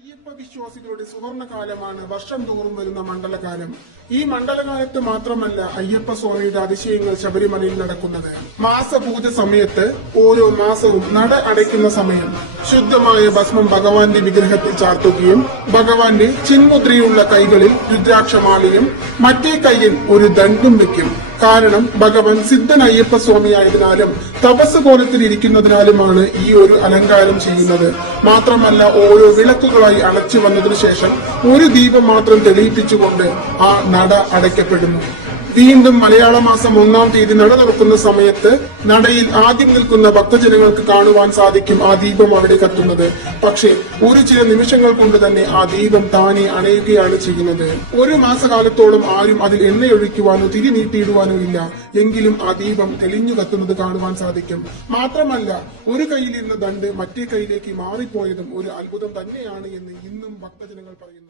അയ്യപ്പ വിശ്വാസികളുടെ സുവർണകാലമാണ് വർഷം തോറും വരുന്ന മണ്ഡലകാലം. ഈ മണ്ഡലകാലത്ത് മാത്രമല്ല അയ്യപ്പ സ്വാമിയുടെ അതിശയങ്ങൾ ശബരിമലയിൽ നടക്കുന്നത്. മാസപൂജ സമയത്ത് ഓരോ മാസവും നട അടയ്ക്കുന്ന സമയം ശുദ്ധമായ ഭസ്മം ഭഗവാന്റെ വിഗ്രഹത്തിൽ ചാർത്തുകയും ഭഗവാന്റെ ചിന്മുദ്രയുള്ള കൈകളിൽ രുദ്രാക്ഷമാലയും മറ്റേ കൈയിൽ ഒരു ദണ്ഡും വെക്കും. കാരണം ഭഗവാൻ സിദ്ധൻ അയ്യപ്പ സ്വാമിയായതിനാലും തപസ് കോലത്തിൽ ഇരിക്കുന്നതിനാലുമാണ് ഈ ഒരു അലങ്കാരം ചെയ്യുന്നത്. മാത്രമല്ല ഓരോ വിളക്കുകളായി അടച്ചു വന്നതിനു ശേഷം ഒരു ദീപം മാത്രം തെളിയിപ്പിച്ചുകൊണ്ട് ആ നട അടയ്ക്കപ്പെടുന്നു. വീണ്ടും മലയാള മാസം 1-ാം തീയതി നട തുറക്കുന്ന സമയത്ത് നടയിൽ ആദ്യം നിൽക്കുന്ന ഭക്തജനങ്ങൾക്ക് കാണുവാൻ സാധിക്കും ആ ദീപം അവിടെ കത്തുന്നത്. പക്ഷേ ഒരു ചില നിമിഷങ്ങൾ കൊണ്ട് തന്നെ ആ ദീപം താനെ അണയുകയാണ് ചെയ്യുന്നത്. ഒരു മാസകാലത്തോളം ആരും അതിൽ എണ്ണയൊഴിക്കുവാനോ തിരി നീട്ടിയിടുവാനോ ഇല്ല. എങ്കിലും ആ ദീപം തെളിഞ്ഞു കത്തുന്നത് കാണുവാൻ സാധിക്കും. മാത്രമല്ല ഒരു കയ്യിലിരുന്ന ദണ്ട് മറ്റേ കൈയിലേക്ക് മാറിപ്പോയതും ഒരു അത്ഭുതം തന്നെയാണ് എന്ന് ഇന്നും ഭക്തജനങ്ങൾ പറയുന്നു.